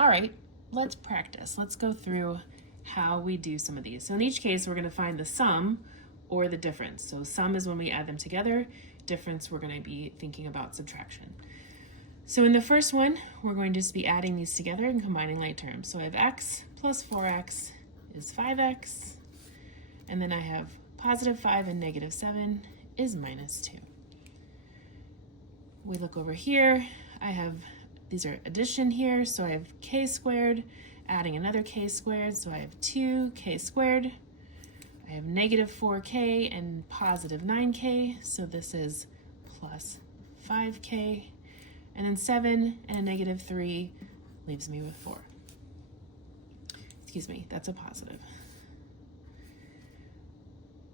All right, let's practice. Let's go through how we do some of these. So in each case, we're going to find the sum or the difference. So sum is when we add them together. Difference, we're going to be thinking about subtraction. So in the first one, we're going to just be adding these together and combining like terms. So I have x plus 4x is 5x, and then I have positive 5 and negative 7 is minus 2. We look over here, I have, these are addition here, so I have k squared, adding another k squared, so I have 2k squared. I have negative 4k and positive 9k, so this is plus 5k. And then 7 and a negative 3 leaves me with 4. Excuse me, that's a positive.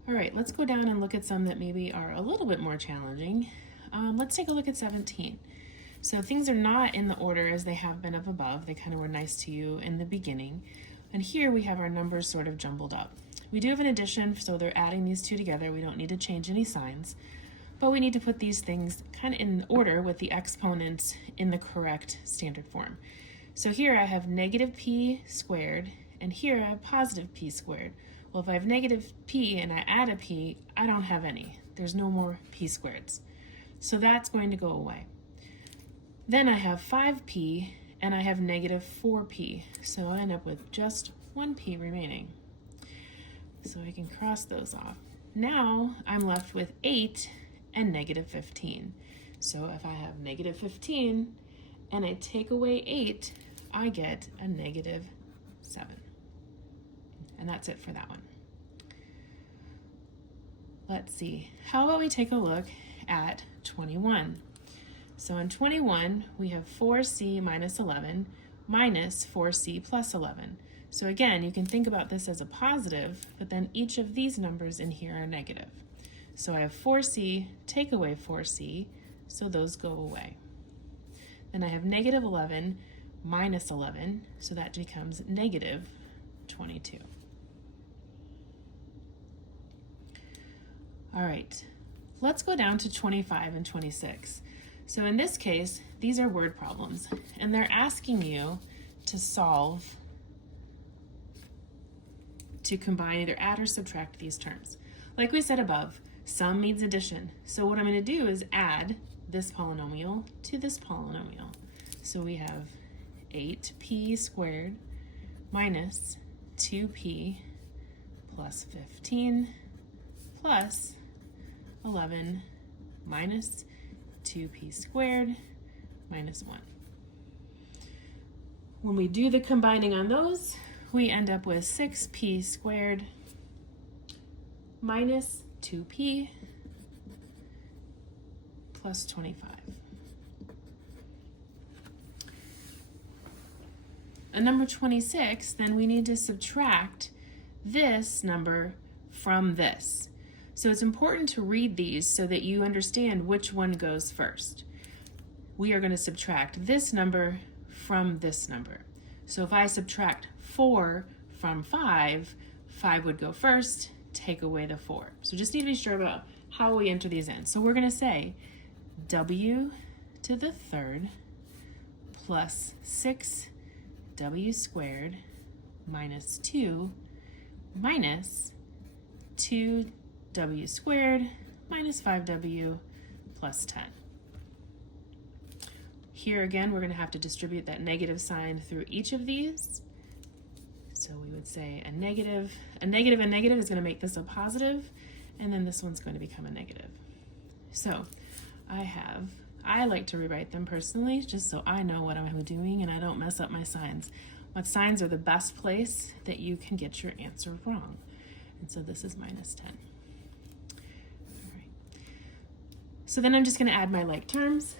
All right, let's go down and look at some that maybe are a little bit more challenging. Let's take a look at 17. So things are not in the order as they have been up above. They kind of were nice to you in the beginning. And here we have our numbers sort of jumbled up. We do have an addition, so they're adding these two together. We don't need to change any signs, but we need to put these things kind of in order with the exponents in the correct standard form. So here I have negative p squared, and here I have positive p squared. Well, if I have negative p and I add a p, I don't have any. There's no more p squareds. So that's going to go away. Then I have 5p and I have negative 4p. So I end up with just 1p remaining. So I can cross those off. Now I'm left with 8 and negative 15. So if I have negative 15 and I take away 8, I get a negative 7. And that's it for that one. Let's see, how about we take a look at 21. So in 21, we have 4c minus 11 minus 4c plus 11. So again, you can think about this as a positive, but then each of these numbers in here are negative. So I have 4c, take away 4c, so those go away. Then I have negative 11 minus 11, so that becomes negative 22. All right, let's go down to 25 and 26. So in this case, these are word problems, and they're asking you to solve, to combine, either add or subtract these terms. Like we said above, sum means addition. So what I'm going to do is add this polynomial to this polynomial. So we have 8p squared minus 2p plus 15 plus 11 minus 2p squared minus 1. When we do the combining on those, we end up with 6p squared minus 2p plus 25. And number 26, then we need to subtract this number from this. So it's important to read these so that you understand which one goes first. We are going to subtract this number from this number. So if I subtract 4 from 5, 5 would go first, take away the 4. So just need to be sure about how we enter these in. So we're going to say w to the third plus 6w squared minus 2 minus 2w squared minus 5w plus 10. Here again, we're going to have to distribute that negative sign through each of these. So we would say a negative is going to make this a positive, and then this one's going to become a negative. So I like to rewrite them personally just so I know what I'm doing and I don't mess up my signs. My signs are the best place that you can get your answer wrong. And so this is minus 10. All right. So then I'm just going to add my like terms.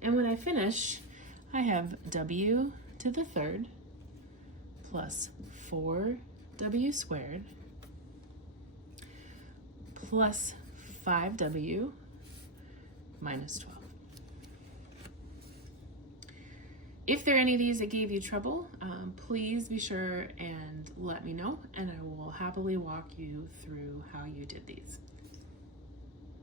And when I finish, I have w to the third plus 4w squared plus 5w minus 12. If there are any of these that gave you trouble, please be sure and let me know, and I will happily walk you through how you did these.